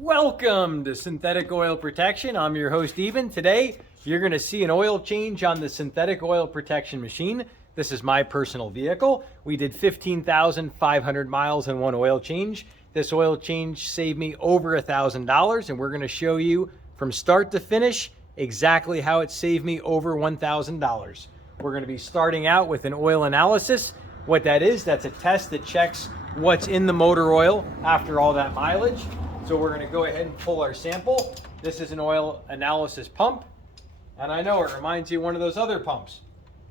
Welcome to Synthetic Oil Protection. I'm your host, Eben. Today, you're going to see an oil change on the synthetic oil protection machine. This is my personal vehicle. We did 15,500 miles in one oil change. This oil change saved me over $1,000, and we're going to show you from start to finish exactly how it saved me over $1,000. We're going to be starting out with an oil analysis. What that is, that's a test that checks what's in the motor oil after all that mileage. So we're going to go ahead and pull our sample. This is an oil analysis pump, and I know it reminds you of one of those other pumps,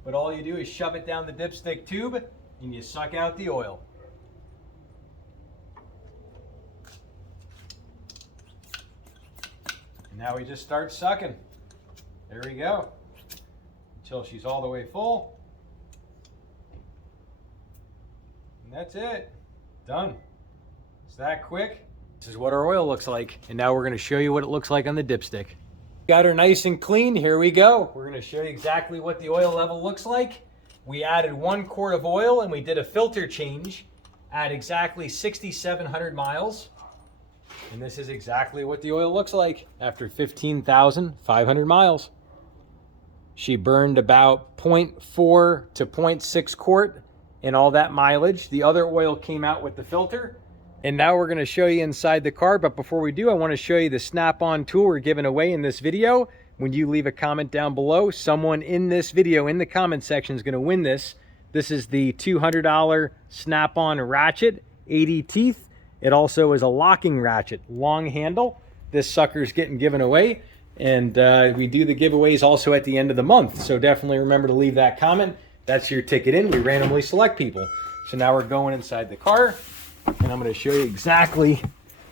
but all you do is shove it down the dipstick tube and you suck out the oil. And now we just start sucking. There we go, until she's all the way full. And that's it, done. It's that quick. This is what our oil looks like, and now we're going to show you what it looks like on the dipstick. Got her nice and clean. Here we go. We're going to show you exactly what the oil level looks like. We added 1 quart of oil and we did a filter change at exactly 6,700 miles. And this is exactly what the oil looks like after 15,500 miles. She burned about 0.4 to 0.6 quart in all that mileage. The other oil came out with the filter. And now we're going to show you inside the car, but before we do, I want to show you the snap-on tool we're giving away in this video. When you leave a comment down below, someone in this video in the comment section is going to win this. This is the $200 snap-on ratchet, 80 teeth. It also is a locking ratchet, long handle. This sucker's getting given away, and we do the giveaways also at the end of the month, so definitely remember to leave that comment. That's your ticket in. We randomly select people. So now we're going inside the car. And I'm going to show you exactly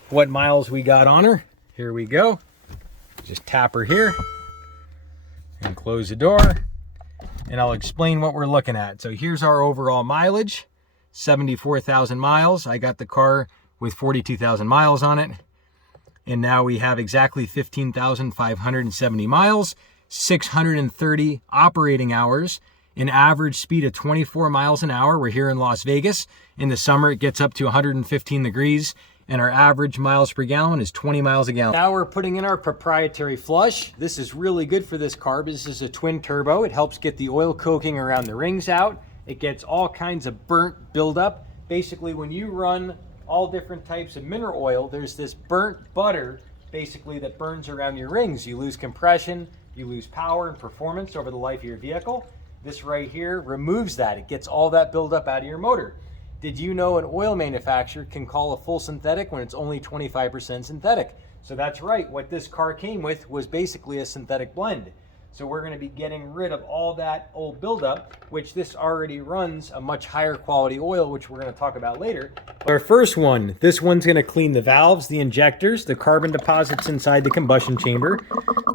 what miles we got on her. Here we go. Just tap her here and close the door. And I'll explain what we're looking at. So here's our overall mileage, 74,000 miles. I got the car with 42,000 miles on it. And now we have exactly 15,570 miles, 630 operating hours, an average speed of 24 miles an hour. We're here in Las Vegas. In the summer, it gets up to 115 degrees, and our average miles per gallon is 20 miles a gallon. Now we're putting in our proprietary flush. This is really good for this car. This is a twin turbo. It helps get the oil coking around the rings out. It gets all kinds of burnt buildup. Basically, when you run all different types of mineral oil, there's this burnt butter basically that burns around your rings. You lose compression, you lose power and performance over the life of your vehicle. This right here removes that. It gets all that buildup out of your motor. Did you know an oil manufacturer can call a full synthetic when it's only 25% synthetic? So that's right. What this car came with was basically a synthetic blend. So we're going to be getting rid of all that old buildup, which this already runs a much higher quality oil, which we're going to talk about later. Our first one, this one's going to clean the valves, the injectors, the carbon deposits inside the combustion chamber.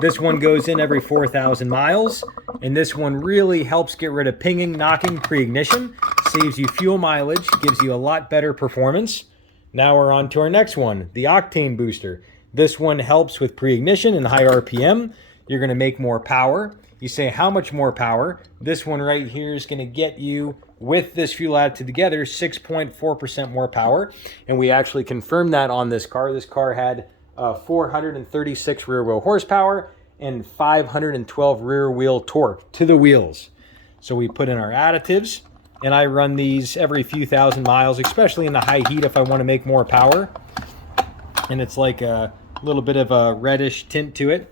This one goes in every 4,000 miles. And this one really helps get rid of pinging, knocking, pre-ignition, saves you fuel mileage, gives you a lot better performance. Now we're on to our next one, the octane booster. This one helps with pre-ignition and high RPM. You're going to make more power. You say, how much more power? This one right here is going to get you, with this fuel additive together, 6.4% more power. And we actually confirmed that on this car. This car had 436 rear wheel horsepower and 512 rear wheel torque to the wheels. So we put in our additives, and I run these every few thousand miles, especially in the high heat if I want to make more power. And it's like a little bit of a reddish tint to it.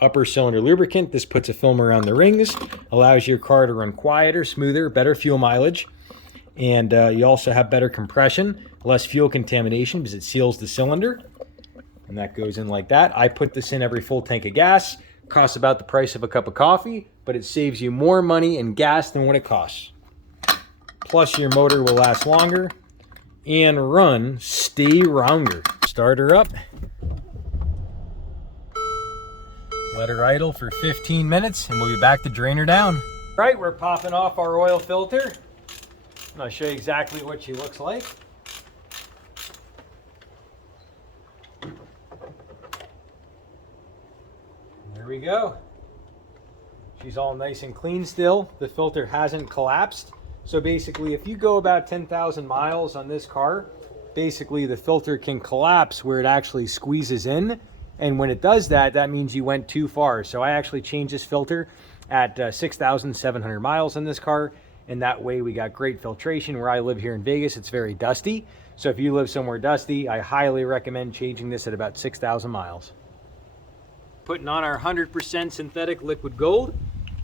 Upper cylinder lubricant. This puts a film around the rings, allows your car to run quieter, smoother, better fuel mileage. And you also have better compression, less fuel contamination because it seals the cylinder. And that goes in like that. I put this in every full tank of gas. Costs about the price of a cup of coffee, but it saves you more money in gas than what it costs. Plus your motor will last longer and run stronger. Start her up. Let her idle for 15 minutes and we'll be back to drain her down. All right, we're popping off our oil filter. And I'll show you exactly what she looks like. There we go. She's all nice and clean still. The filter hasn't collapsed. So basically, if you go about 10,000 miles on this car, basically the filter can collapse where it actually squeezes in. And when it does that, that means you went too far. So I actually changed this filter at 6,700 miles in this car. And that way we got great filtration. Where I live here in Vegas, it's very dusty. So if you live somewhere dusty, I highly recommend changing this at about 6,000 miles. Putting on our 100% synthetic liquid gold.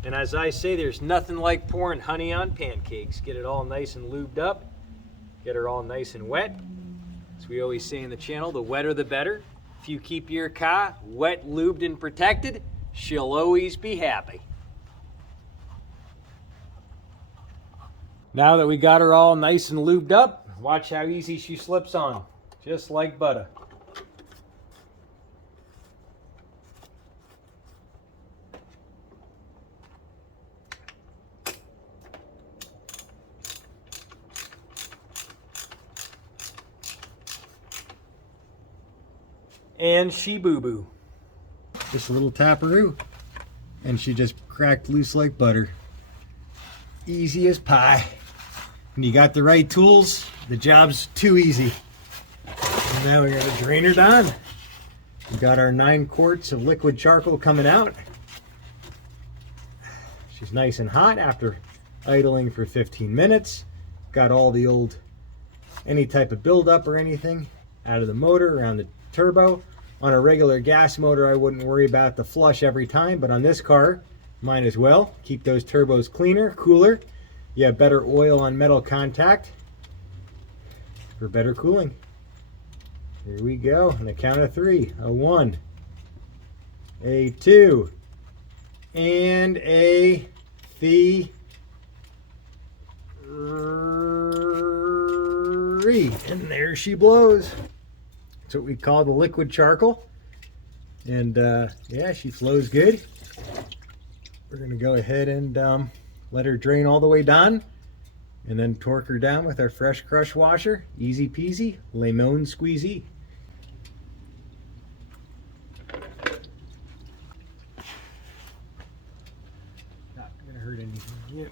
And as I say, there's nothing like pouring honey on pancakes. Get it all nice and lubed up. Get her all nice and wet. As we always say in the channel, the wetter the better. If you keep your car wet, lubed, and protected, she'll always be happy. Now that we got her all nice and lubed up, watch how easy she slips on, just like butter. And she boo-boo. Just a little taparoo, and she just cracked loose like butter. Easy as pie. When you got the right tools, the job's too easy. And now we're gonna drain her down. We got our 9 quarts of liquid charcoal coming out. She's nice and hot after idling for 15 minutes. Got all the old, any type of buildup or anything out of the motor, around the turbo. On a regular gas motor, I wouldn't worry about the flush every time, but on this car, might as well. Keep those turbos cleaner, cooler. You have better oil on metal contact for better cooling. Here we go, on a count of 3. A 1, a 2, and a 3. And there she blows. That's what we call the liquid charcoal. And yeah, she flows good. We're going to go ahead and let her drain all the way down, and then torque her down with our fresh crush washer. Easy peasy, lemon squeezy. Not going to hurt anything yet.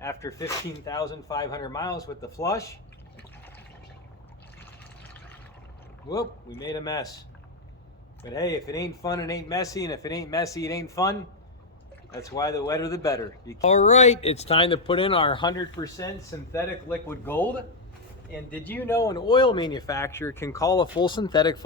After 15,500 miles with the flush, whoop, we made a mess. But hey, if it ain't fun, it ain't messy, and if it ain't messy, it ain't fun. That's why the wetter the better. All right, it's time to put in our 100% synthetic liquid gold. And did you know an oil manufacturer can call a full synthetic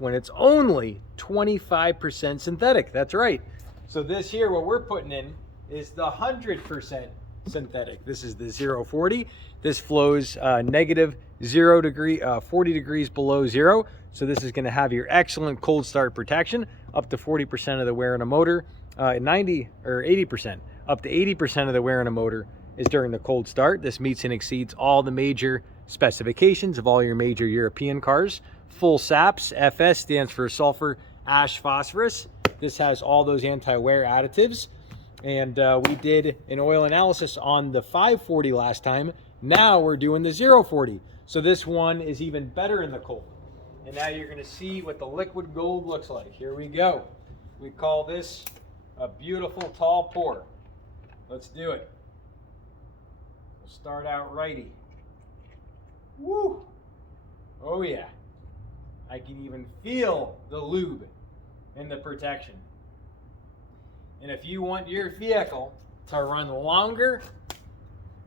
when it's only 25% synthetic? That's right. So this here, what we're putting in is the 100% synthetic. This is the 040. This flows negative 40 degrees below zero. So this is going to have your excellent cold start protection, up to 40% of the wear in a motor, 90 or 80%, up to 80% of the wear in a motor is during the cold start. This meets and exceeds all the major specifications of all your major European cars. Full SAPS, FS stands for sulfur, ash, phosphorus. This has all those anti-wear additives. And we did an oil analysis on the 540 last time. Now we're doing the 040. So this one is even better in the cold. And now you're going to see what the liquid gold looks like. Here we go. We call this a beautiful tall pour. Let's do it. We'll start out righty. Woo! Oh yeah. I can even feel the lube and the protection. And if you want your vehicle to run longer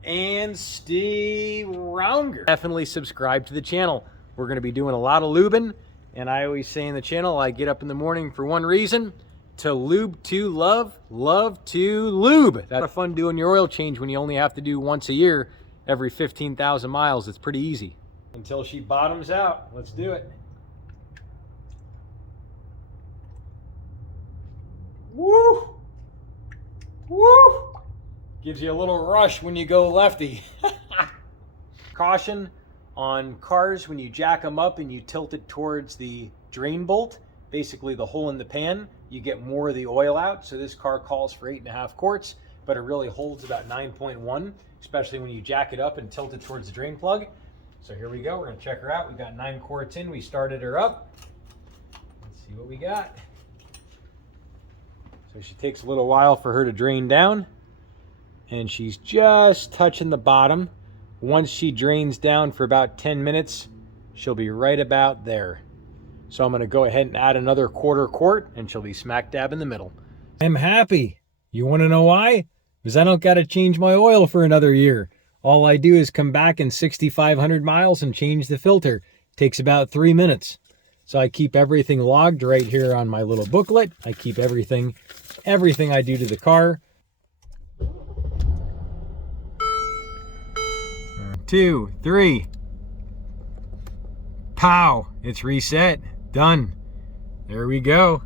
and stay rounder, definitely subscribe to the channel. We're going to be doing a lot of lubing, and I always say in the channel, I get up in the morning for one reason: to lube to love, love to lube. That's a lot of fun doing your oil change when you only have to do once a year, every 15,000 miles. It's pretty easy. Until she bottoms out. Let's do it. Woo! Woo! Gives you a little rush when you go lefty. Caution on cars: when you jack them up and you tilt it towards the drain bolt, basically the hole in the pan, you get more of the oil out. So this car calls for 8.5 quarts, but it really holds about 9.1, especially when you jack it up and tilt it towards the drain plug. So here we go. We're going to check her out. We got 9 quarts in. We started her up. Let's see what we got. So she takes a little while for her to drain down. and she's just touching the bottom. Once she drains down for about 10 minutes, she'll be right about there. So I'm going to go ahead and add another 1/4 quart, and she'll be smack dab in the middle. I'm happy. You want to know why? Because I don't got to change my oil for another year. All I do is come back in 6,500 miles and change the filter. Takes about 3 minutes. So I keep everything logged right here on my little booklet. I keep everything I do to the car. 2, 3. Pow! It's reset. Done. There we go.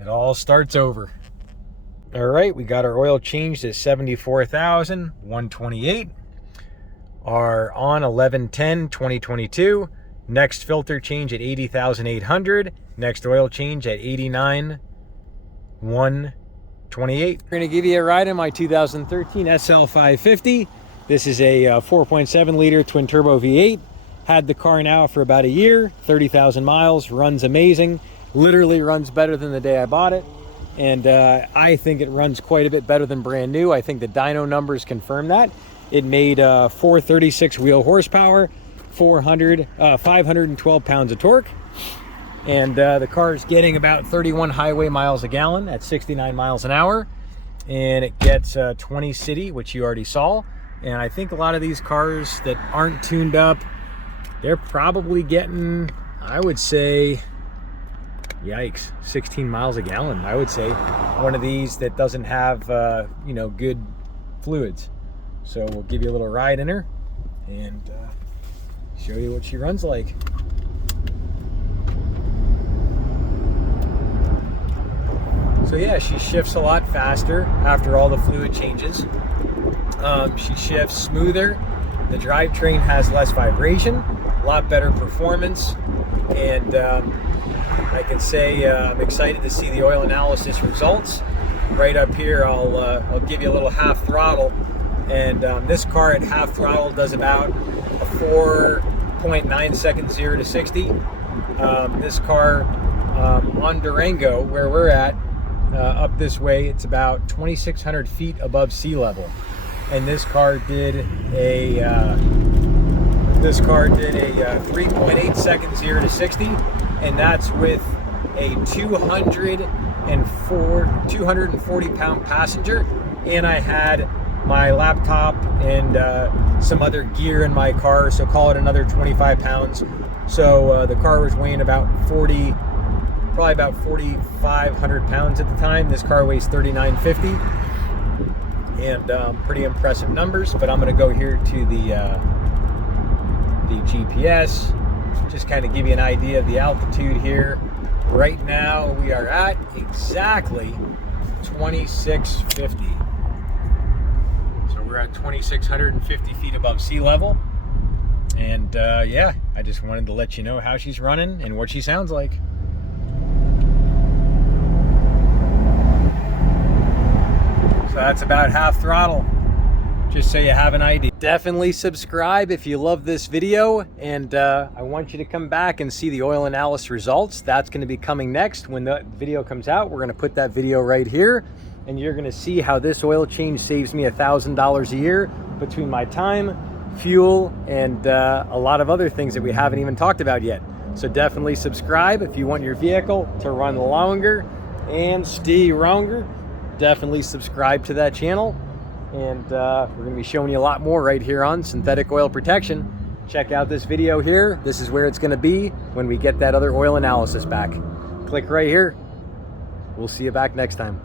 It all starts over. All right, we got our oil changed at 74,128. Our on 11/10/2022. Next filter change at 80,800. Next oil change at 89,128. We're going to give you a ride in my 2013 SL 550. This is a 4.7 liter twin turbo V8. Had the car now for about a year, 30,000 miles, runs amazing. Literally runs better than the day I bought it. And I think it runs quite a bit better than brand new. I think the dyno numbers confirm that. It made 436 wheel horsepower, 512 pounds of torque. And the car is getting about 31 highway miles a gallon at 69 miles an hour. And it gets 20 city, which you already saw. And I think a lot of these cars that aren't tuned up, they're probably getting, I would say, yikes, 16 miles a gallon. I would say one of these that doesn't have, you know, good fluids. So we'll give you a little ride in her and show you what she runs like. So yeah, she shifts a lot faster after all the fluid changes. She shifts smoother. The drivetrain has less vibration, a lot better performance, and I can say I'm excited to see the oil analysis results. Right up here, I'll give you a little half throttle, and this car at half throttle does about a 4.9 seconds 0 to 60. This car on Durango, where we're at, up this way, it's about 2,600 feet above sea level, and this car did a 3.8 seconds 0 to 60, and that's with a 240 pound passenger, and I had my laptop and some other gear in my car, so call it another 25 pounds. So the car was weighing about probably about 4,500 pounds at the time. This car weighs 3,950, and pretty impressive numbers. But I'm going to go here to the GPS, just kind of give you an idea of the altitude here. Right now we are at exactly 2,650. So we're at 2,650 feet above sea level. And yeah, I just wanted to let you know how she's running and what she sounds like. So that's about half throttle, just so you have an idea. Definitely subscribe if you love this video, and I want you to come back and see the oil analysis results. That's going to be coming next. When the video comes out, we're going to put that video right here, and you're going to see how this oil change saves me $1,000 a year between my time, fuel, and a lot of other things that we haven't even talked about yet. So definitely subscribe if you want your vehicle to run longer and stay longer. Definitely subscribe to that channel, and we're going to be showing you a lot more right here on synthetic oil protection. Check out this video here. This is where it's going to be when we get that other oil analysis back. Click right here. We'll see you back next time.